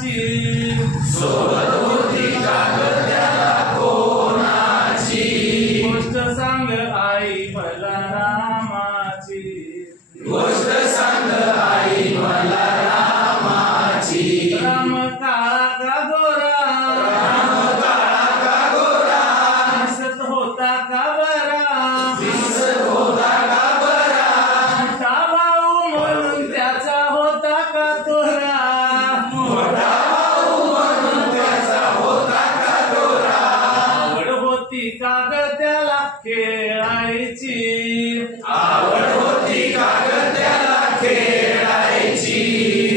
कोणाची सोबत होती का ग त्याला कोणाची गोष्ट सांग आई मला रामाची गोष्ट सांग आई मला रामाची राम काळा का गोरा राम काळा का गोरा दिसत होता का बरा दिसत होता का बरा मोठा भाऊ म्हणून त्याचा होता का तोरा मोठा भाऊ म्हणून त्याचा होता का दोरा आवड होती का ग त्याला खेळायची आवड होती का ग त्याला खेळायची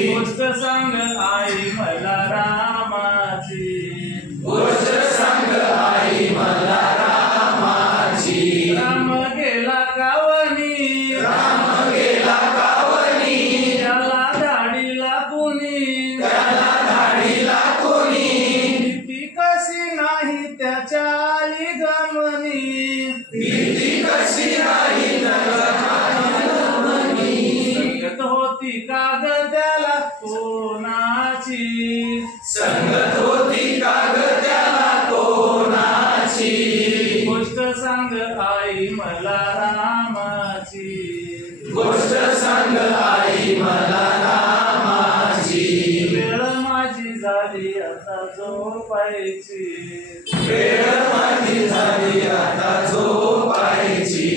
गोष्ट सांग आई मला रामाची गोष्ट सांग आई मला रामाची राम गेला कावनी राम गेला कावनी त्याला धाडीला कुणी त्याला धाडीला कोणी भीती कशी नाही त्याच्या आली गमनी भीती कशी नाही संगत होती का ग त्याला कोणाची संगत होती का ग त्याला कोणाची गोष्ट सांग आई मला रामाची गोष्ट सांग आई मला रामाची वेळ माझी झाली आता झोपायची वेळ माझी झाली आता झोपायची